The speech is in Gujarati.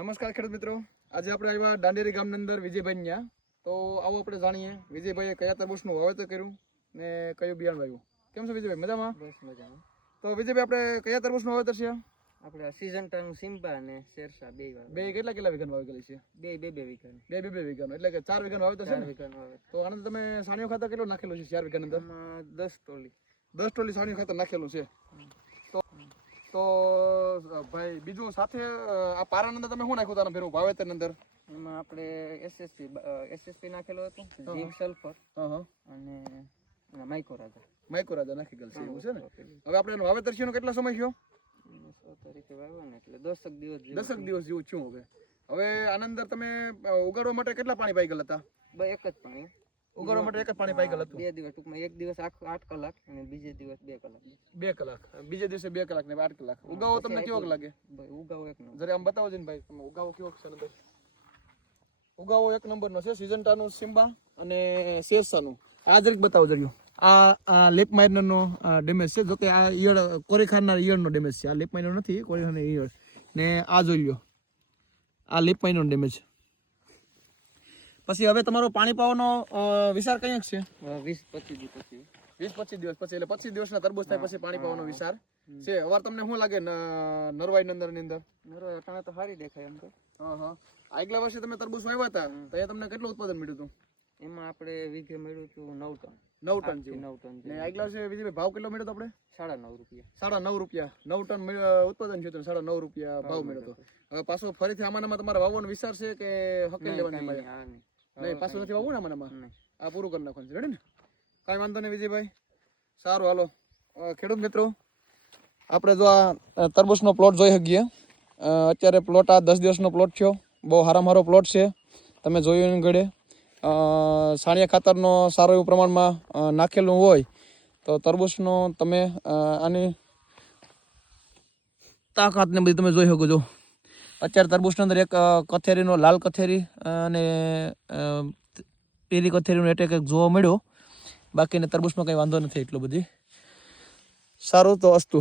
નમસ્કાર ખેડૂત મિત્રો, આજે આપણે આવ્યા દાંડેરી ગામની અંદર વિજયભાઈ ત્યાં. તો આવો આપણે જાણીએ વિજયભાઈએ કયા તરબૂચનું વાવેતર કર્યું ને કયું બિયારણ વાવ્યું. કેમ છો વિજયભાઈ? મજામાં? બસ મજામાં. તો વિજયભાઈ આપણે કયા તરબૂચનું વાવેતર છે? આપણે સિઝન્ટાનું સિમ્બા અને શેરશા બે વાર. બે કેટલા વીઘાનું વાવેતર છે? બે વીઘાનું. બે વીઘાનું એટલે કે 4 વીઘાનું વાવેતર છે ને? 4 વીઘાનું વાવેતર. તો આનંદ તમે સાણિયો ખાતર કેટલું નાખેલું છે 4 વીઘાની અંદર? આમાં 10 ટોલી. 10 ટોલી સાણિયો ખાતર નાખેલું છે. તો ભાઈ બીજું સાથે આ પારાની અંદર તમે શું નાખ્યું તારા ફેરવું વાવેતરની અંદર? એમાં આપણે એસએસપી નાખેલો હતો, ઝીંક સલ્ફર અને માઇક્રોરાજા નાખી ગયેલ છે એવું છે ને? હવે આપણે એનું વાવેતર છે કેટલો સમય થયો? 6 તારીખે વાવ્યો ને એટલે 10 દિવસ જેવું થયું. હવે આના અંદર તમે ઉગાડવા માટે કેટલા પાણી પાઈ ગયેલા હતા? એક જ પાણી ઉગાડવા માટે એક જ પાણી પાઈ ગયેલું હતું? 2 દિવસ ટૂંકમાં, એક દિવસ 8 કલાક અને બીજે દિવસ 2 કલાક. 2 કલાક, બીજે દિવસે 2 કલાક ને 8 કલાક. ઉગાવો તમને કેવો લાગે? ઉગાવો એક નંબર. જરા આમ બતાવો ને ભાઈ, તમે ઉગાવો કેવો છે અંદર? ઉગાવો એક નંબરનો છે. સિઝન્ટાનું સિમ્બા અને શેરશાનું. આ જરીક બતાવો જરીયો. આ લેપ માઇનરનો ડેમેજ છે. જોકે આ ઈયળ કોરીખારના ઈયળનો ડેમેજ છે. આ લેપ માઇનર નથી, કોરીખાના ઈયળ. ને આ જોઈ લ્યો, આ લેપ માઇનરનો ડેમેજ. પછી હવે તમારો પાણી પાવાનો વિચાર કયાક છે? 20-25 દિવસ પછી, એટલે 25 દિવસના તરબૂચ થાય પછી પાણી પાવાનો વિચાર છે. અવાર તમને શું લાગે નરવાઈ ની અંદર? નરવાઈ અટાણે તો સારી દેખાય એમ તો. આગલા વર્ષે તમે તરબૂચ વાવ્યા હતા તો એ તમને કેટલું ઉત્પાદન મળ્યું હતું? એમાં આપણે વીઘે મળ્યું હતું 9 ટન. 9 ટન જેવું. 9 ટન. ને આગલા વર્ષે વિજયભાઈ ભાવ કેટલો મળ્યો હતો આપણે? 9.5 રૂપિયા. 9.5 રૂપિયા. 9 ટન ઉત્પાદન થયું હતું, 9.5 રૂપિયા ભાવ મળ્યો હતો. હવે પાછો ફરીથી આમાં તમારે વાવવાનો વિચાર છે કે હકેલ લેવાની? નહીં, પાછું નથી વાવવું ને આમાં? આ પૂરું કરી નાખવાનું છે. રેડી ને? કાંઈ વાંધો નહીં વિજયભાઈ. સારું, હાલો ખેડૂત મિત્રો, આપણે જો આ તરબૂચનો પ્લોટ જોઈ શકીએ. અત્યારે પ્લોટ આ 10 દિવસનો પ્લોટ થયો. બહુ સારો પ્લોટ છે. તમે જોયું એની ઘડે સાણિયા ખાતરનો સારો એવું પ્રમાણમાં નાખેલું હોય તો તરબૂચનો તમે આની તાકાતને બધી તમે જોઈ શકો છો. અત્યારે તરબૂચની અંદર એક કથેરીનો લાલ કથેરી અને પીળી કથેરીનો એટેક જોવા મળ્યો. બાકીને તરબૂચમાં કંઈ વાંધો નથી એટલો બધી. સારું, તો અસ્તુ.